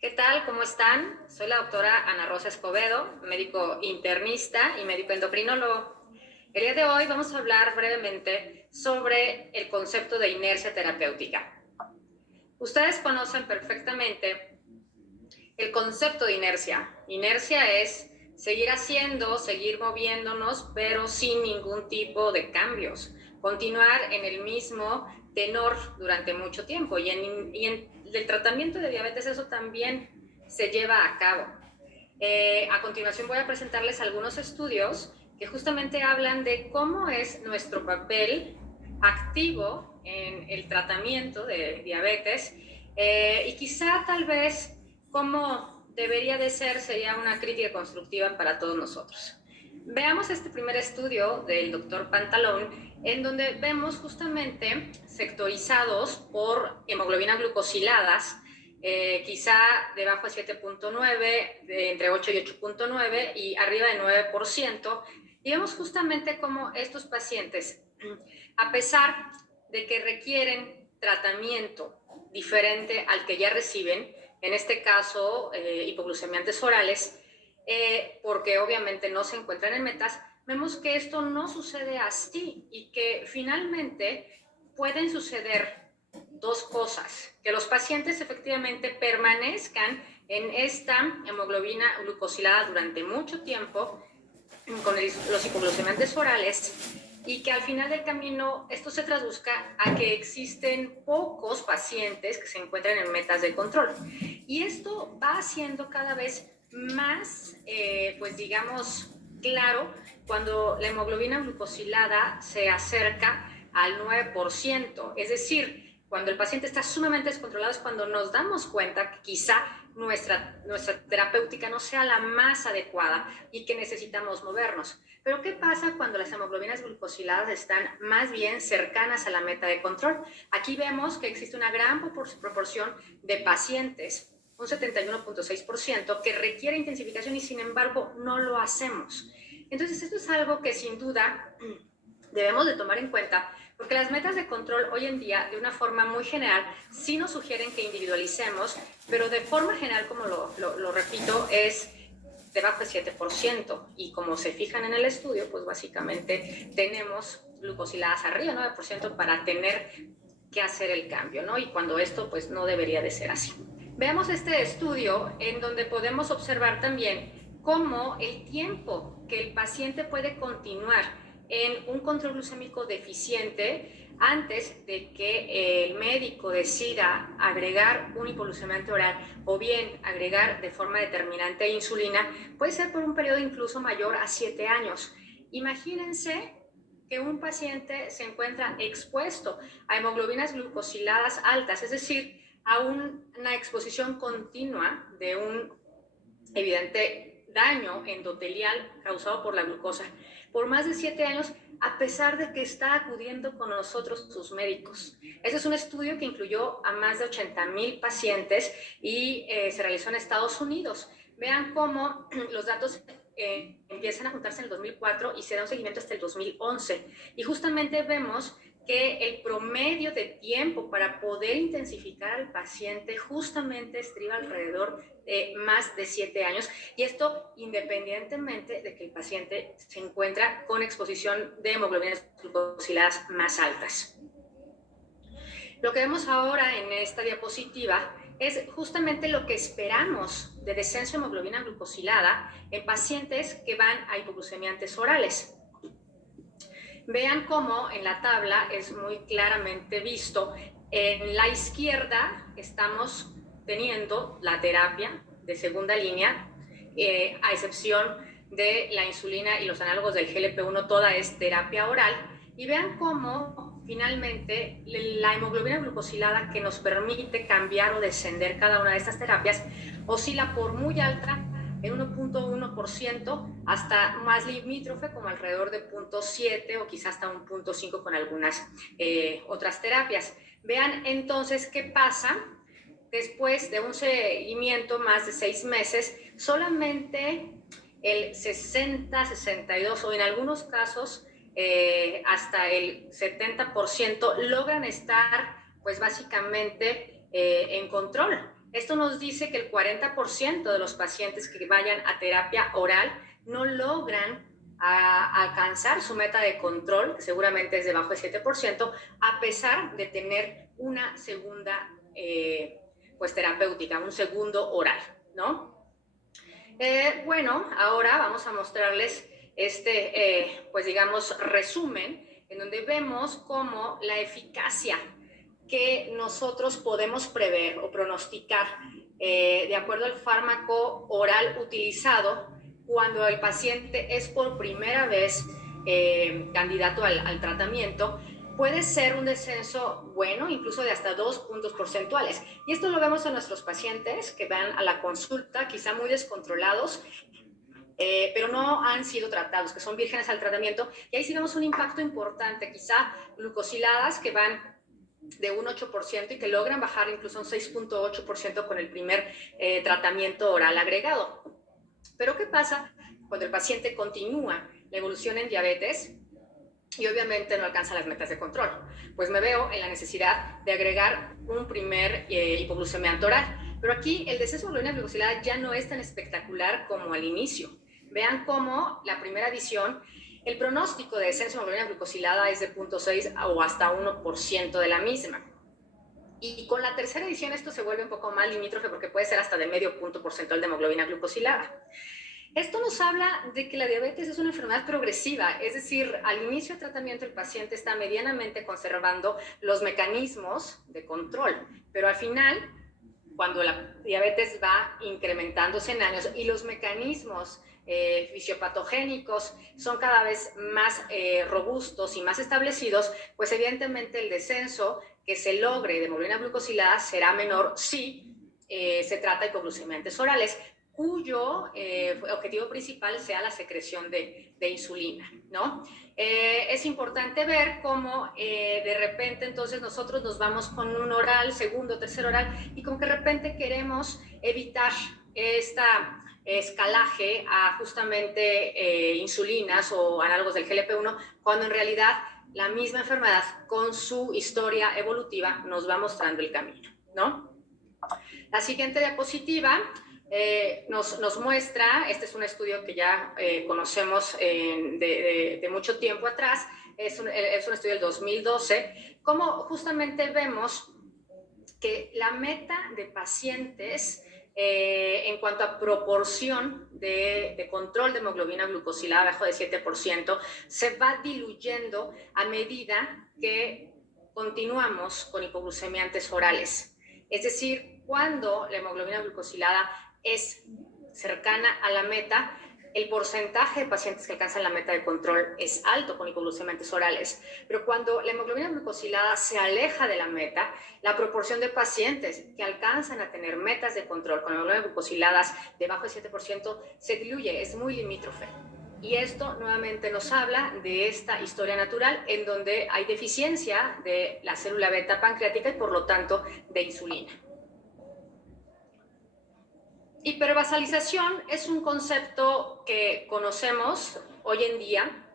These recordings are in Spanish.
¿Qué tal? ¿Cómo están? Soy la doctora Ana Rosa Escobedo, médico internista y médico endocrinólogo. El día de hoy vamos a hablar brevemente sobre el concepto de inercia terapéutica. Ustedes conocen perfectamente el concepto de inercia. Inercia es seguir haciendo, seguir moviéndonos, pero sin ningún tipo de cambios. Continuar en el mismo tenor durante mucho tiempo. Y en el tratamiento de diabetes eso también se lleva a cabo. A continuación voy a presentarles algunos estudios que justamente hablan de cómo es nuestro papel activo en el tratamiento de diabetes y quizá tal vez cómo debería de ser sería una crítica constructiva para todos nosotros. Veamos este primer estudio del doctor Pantalón, en donde vemos justamente sectorizados por hemoglobina glucosiladas, quizá debajo de 7.9, entre 8 y 8.9 y arriba de 9%. Y vemos justamente cómo estos pacientes, a pesar de que requieren tratamiento diferente al que ya reciben, en este caso hipoglucemiantes orales, porque obviamente no se encuentran en metas, vemos que esto no sucede así y que finalmente pueden suceder dos cosas: que los pacientes efectivamente permanezcan en esta hemoglobina glucosilada durante mucho tiempo con los hipoglucemiantes orales, y que al final del camino esto se traduzca a que existen pocos pacientes que se encuentran en metas de control. Y esto va haciendo cada vez más, pues digamos, claro cuando la hemoglobina glucosilada se acerca al 9%. Es decir, cuando el paciente está sumamente descontrolado es cuando nos damos cuenta que quizá nuestra terapéutica no sea la más adecuada y que necesitamos movernos. Pero ¿qué pasa cuando las hemoglobinas glucosiladas están más bien cercanas a la meta de control? Aquí vemos que existe una gran proporción de pacientes, un 71.6%, que requiere intensificación y sin embargo no lo hacemos. Entonces esto es algo que sin duda debemos de tomar en cuenta, porque las metas de control hoy en día, de una forma muy general, sí nos sugieren que individualicemos, pero de forma general, como lo repito, es debajo del 7%. Y como se fijan en el estudio, pues básicamente tenemos glucosiladas arriba, 9%, para tener que hacer el cambio, ¿no? Y cuando esto, pues no debería de ser así. Veamos este estudio en donde podemos observar también cómo el tiempo que el paciente puede continuar en un control glucémico deficiente antes de que el médico decida agregar un hipoglucemiante oral o bien agregar de forma determinante insulina, puede ser por un periodo incluso mayor a 7 años. Imagínense que un paciente se encuentra expuesto a hemoglobinas glucosiladas altas, es decir, a una exposición continua de un evidente daño endotelial causado por la glucosa por más de 7 años, a pesar de que está acudiendo con nosotros sus médicos. Este es un estudio que incluyó a más de 80,000 pacientes y se realizó en Estados Unidos. Vean cómo los datos empiezan a juntarse en el 2004 y se da un seguimiento hasta el 2011. Y justamente vemos que el promedio de tiempo para poder intensificar al paciente justamente estriba alrededor de más de 7 años, y esto independientemente de que el paciente se encuentra con exposición de hemoglobinas glucosiladas más altas. Lo que vemos ahora en esta diapositiva es justamente lo que esperamos de descenso de hemoglobina glucosilada en pacientes que van a hipoglucemiantes orales. Vean cómo en la tabla es muy claramente visto. En la izquierda estamos teniendo la terapia de segunda línea, a excepción de la insulina y los análogos del GLP-1, toda es terapia oral. Y vean cómo finalmente la hemoglobina glucosilada que nos permite cambiar o descender cada una de estas terapias oscila por muy alta en 1.1% hasta más limítrofe como alrededor de 0.7 o quizás hasta 1.5 con algunas otras terapias. Vean entonces qué pasa después de un seguimiento más de 6 meses. Solamente el 60, 62 o en algunos casos hasta el 70% logran estar pues básicamente en control. Esto nos dice que el 40% de los pacientes que vayan a terapia oral no logran alcanzar su meta de control, que seguramente es debajo del 7%, a pesar de tener una segunda pues terapéutica, un segundo oral, ¿no? Bueno, ahora vamos a mostrarles pues digamos, resumen, en donde vemos cómo la eficacia que nosotros podemos prever o pronosticar de acuerdo al fármaco oral utilizado cuando el paciente es por primera vez candidato al tratamiento, puede ser un descenso bueno, incluso de hasta 2 puntos porcentuales. Y esto lo vemos en nuestros pacientes que van a la consulta, quizá muy descontrolados, pero no han sido tratados, que son vírgenes al tratamiento. Y ahí sí vemos un impacto importante, quizá glucosiladas que van de un 8% y que logran bajar incluso un 6.8% con el primer tratamiento oral agregado. Pero ¿qué pasa cuando el paciente continúa la evolución en diabetes y obviamente no alcanza las metas de control? Pues me veo en la necesidad de agregar un primer hipoglucemiante oral. Pero aquí el descenso de hemoglobina glucosilada ya no es tan espectacular como al inicio. Vean cómo la primera adición, el pronóstico de descenso de hemoglobina glucosilada es de 0.6 o hasta 1% de la misma. Y con la tercera edición esto se vuelve un poco más limítrofe porque puede ser hasta de medio punto porcentual de hemoglobina glucosilada. Esto nos habla de que la diabetes es una enfermedad progresiva, es decir, al inicio del tratamiento el paciente está medianamente conservando los mecanismos de control, pero al final, cuando la diabetes va incrementándose en años y los mecanismos fisiopatogénicos son cada vez más robustos y más establecidos, pues evidentemente el descenso que se logre de hemoglobina glucosilada será menor si se trata de hipoglucemiantes orales, cuyo objetivo principal sea la secreción de insulina, ¿no? Es importante ver cómo de repente entonces nosotros nos vamos con un oral, segundo, tercer oral, y como que de repente queremos evitar esta escalaje a justamente insulinas o análogos del GLP-1, cuando en realidad la misma enfermedad con su historia evolutiva nos va mostrando el camino, ¿no? La siguiente diapositiva nos muestra, este es un estudio que ya conocemos de mucho tiempo atrás, es un estudio del 2012, cómo justamente vemos que la meta de pacientes en cuanto a proporción de control de hemoglobina glucosilada bajo de 7%, se va diluyendo a medida que continuamos con hipoglucemiantes orales. Es decir, cuando la hemoglobina glucosilada es cercana a la meta, el porcentaje de pacientes que alcanzan la meta de control es alto con hipoglucemiantes orales, pero cuando la hemoglobina glucosilada se aleja de la meta, la proporción de pacientes que alcanzan a tener metas de control con hemoglobina glucosiladas debajo del 7% se diluye, es muy limítrofe. Y esto nuevamente nos habla de esta historia natural en donde hay deficiencia de la célula beta pancreática y por lo tanto de insulina. Hipervasalización es un concepto que conocemos hoy en día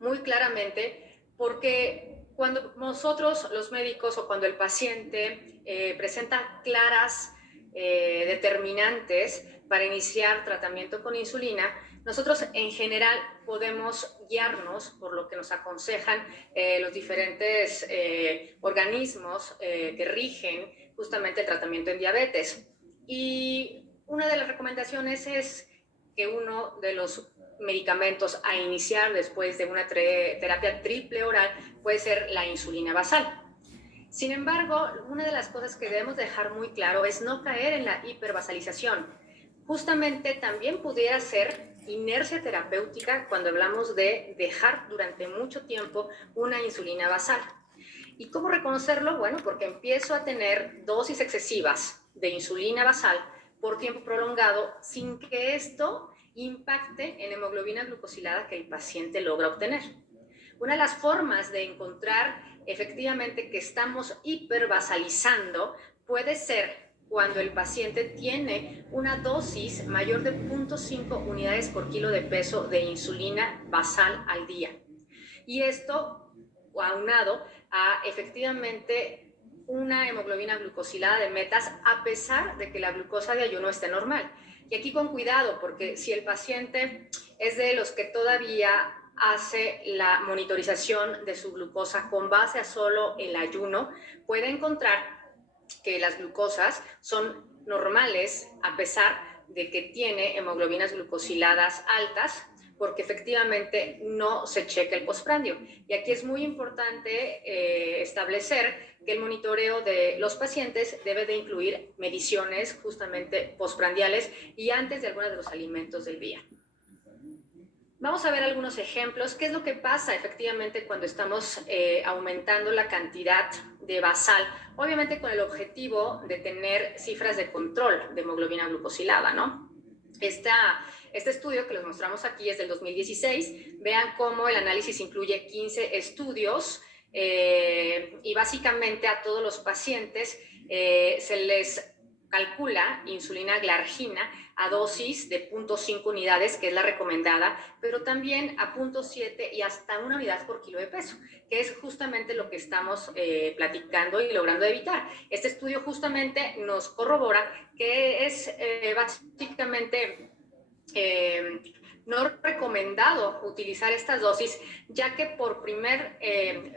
muy claramente porque cuando nosotros los médicos o cuando el paciente presenta claras determinantes para iniciar tratamiento con insulina, nosotros en general podemos guiarnos por lo que nos aconsejan los diferentes organismos que rigen justamente el tratamiento en diabetes. Y una de las recomendaciones es que uno de los medicamentos a iniciar después de una terapia triple oral puede ser la insulina basal. Sin embargo, una de las cosas que debemos dejar muy claro es no caer en la hipervasalización. Justamente también pudiera ser inercia terapéutica cuando hablamos de dejar durante mucho tiempo una insulina basal. ¿Y cómo reconocerlo? Bueno, porque empiezo a tener dosis excesivas de insulina basal por tiempo prolongado sin que esto impacte en hemoglobina glucosilada que el paciente logra obtener. Una de las formas de encontrar efectivamente que estamos hipervasalizando puede ser cuando el paciente tiene una dosis mayor de 0.5 unidades por kilo de peso de insulina basal al día. Y esto aunado a efectivamente una hemoglobina glucosilada de metas a pesar de que la glucosa de ayuno esté normal. Y aquí con cuidado, porque si el paciente es de los que todavía hace la monitorización de su glucosa con base a solo el ayuno, puede encontrar que las glucosas son normales a pesar de que tiene hemoglobinas glucosiladas altas, porque efectivamente no se checa el postprandio. Y aquí es muy importante establecer que el monitoreo de los pacientes debe de incluir mediciones justamente postprandiales y antes de algunos de los alimentos del día. Vamos a ver algunos ejemplos. ¿Qué es lo que pasa efectivamente cuando estamos aumentando la cantidad de basal? Obviamente con el objetivo de tener cifras de control de hemoglobina glucosilada, ¿no? Este estudio que les mostramos aquí es del 2016. Vean cómo el análisis incluye 15 estudios y básicamente a todos los pacientes se les calcula insulina glargina a dosis de 0.5 unidades, que es la recomendada, pero también a 0.7 y hasta 1 unidad por kilo de peso, que es justamente lo que estamos platicando y logrando evitar. Este estudio justamente nos corrobora que es básicamente no recomendado utilizar estas dosis, ya que por primer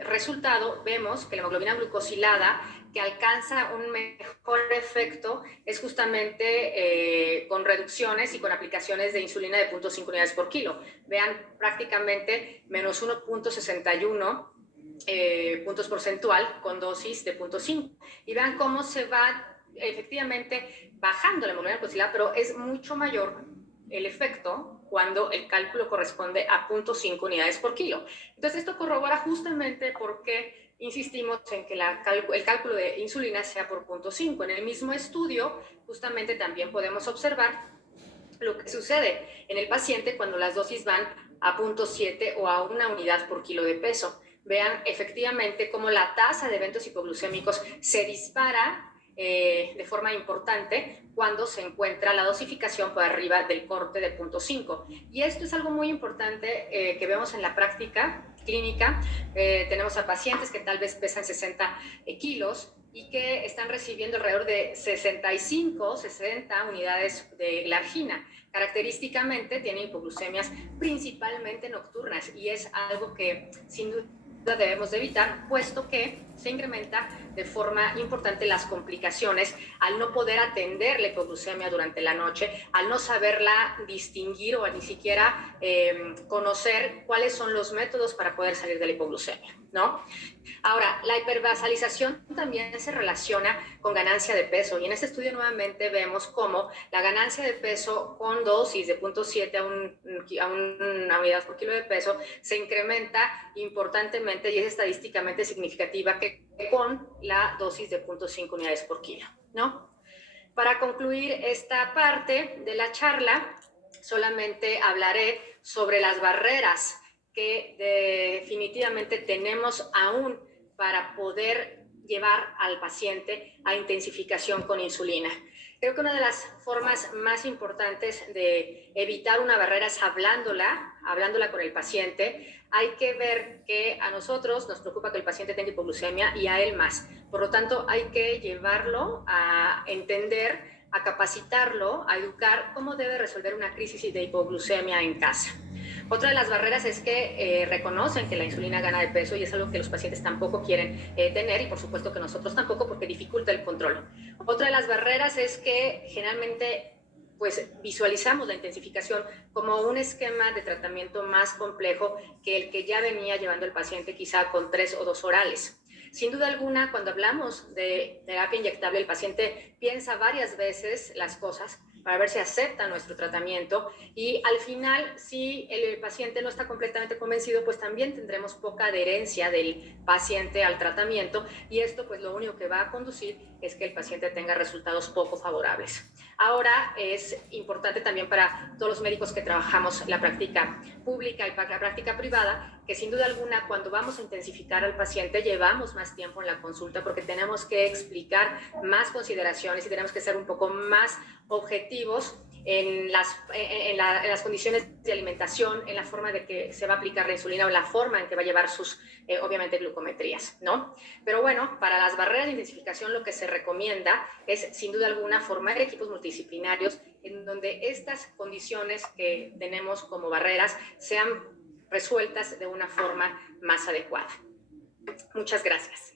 resultado vemos que la hemoglobina glucosilada que alcanza un mejor efecto es justamente con reducciones y con aplicaciones de insulina de 0.5 unidades por kilo. Vean prácticamente menos 1.61 puntos porcentual con dosis de 0.5. Y vean cómo se va efectivamente bajando la hemoglobina glucosilada, pero es mucho mayor el efecto cuando el cálculo corresponde a 0.5 unidades por kilo. Entonces esto corrobora justamente por qué insistimos en que el cálculo de insulina sea por 0.5. En el mismo estudio justamente también podemos observar lo que sucede en el paciente cuando las dosis van a 0.7 o a 1 unidad por kilo de peso. Vean efectivamente cómo la tasa de eventos hipoglucémicos se dispara de forma importante cuando se encuentra la dosificación por arriba del corte de 0.5. Y esto es algo muy importante que vemos en la práctica clínica. Tenemos a pacientes que tal vez pesan 60 kilos y que están recibiendo alrededor de 65, 60 unidades de glargina. Característicamente tienen hipoglucemias principalmente nocturnas y es algo que sin duda debemos de evitar, puesto que se incrementa de forma importante las complicaciones al no poder atender la hipoglucemia durante la noche, al no saberla distinguir o ni siquiera conocer cuáles son los métodos para poder salir de la hipoglucemia, ¿no? Ahora, la hipervasalización también se relaciona con ganancia de peso y en este estudio nuevamente vemos cómo la ganancia de peso con dosis de 0.7 a una unidad por kilo de peso se incrementa importantemente y es estadísticamente significativa que con la dosis de 0.5 unidades por kilo, ¿no? Para concluir esta parte de la charla, solamente hablaré sobre las barreras que definitivamente tenemos aún para poder llevar al paciente a intensificación con insulina. Creo que una de las formas más importantes de evitar una barrera es hablándola con el paciente. Hay que ver que a nosotros nos preocupa que el paciente tenga hipoglucemia y a él más. Por lo tanto, hay que llevarlo a entender, a capacitarlo, a educar cómo debe resolver una crisis de hipoglucemia en casa. Otra de las barreras es que reconocen que la insulina gana de peso y es algo que los pacientes tampoco quieren tener y por supuesto que nosotros tampoco porque dificulta el control. Otra de las barreras es que generalmente pues visualizamos la intensificación como un esquema de tratamiento más complejo que el que ya venía llevando el paciente quizá con 3 o 2 orales. Sin duda alguna, cuando hablamos de terapia inyectable, el paciente piensa varias veces las cosas para ver si acepta nuestro tratamiento y al final, si el paciente no está completamente convencido, pues también tendremos poca adherencia del paciente al tratamiento y esto pues lo único que va a conducir es que el paciente tenga resultados poco favorables. Ahora es importante también para todos los médicos que trabajamos la práctica pública y para la práctica privada que sin duda alguna cuando vamos a intensificar al paciente llevamos más tiempo en la consulta porque tenemos que explicar más consideraciones y tenemos que ser un poco más objetivos en las condiciones de alimentación, en la forma de que se va a aplicar la insulina o la forma en que va a llevar sus, obviamente, glucometrías, ¿no? Pero bueno, para las barreras de intensificación lo que se recomienda es, sin duda alguna, formar equipos multidisciplinarios en donde estas condiciones que tenemos como barreras sean resueltas de una forma más adecuada. Muchas gracias.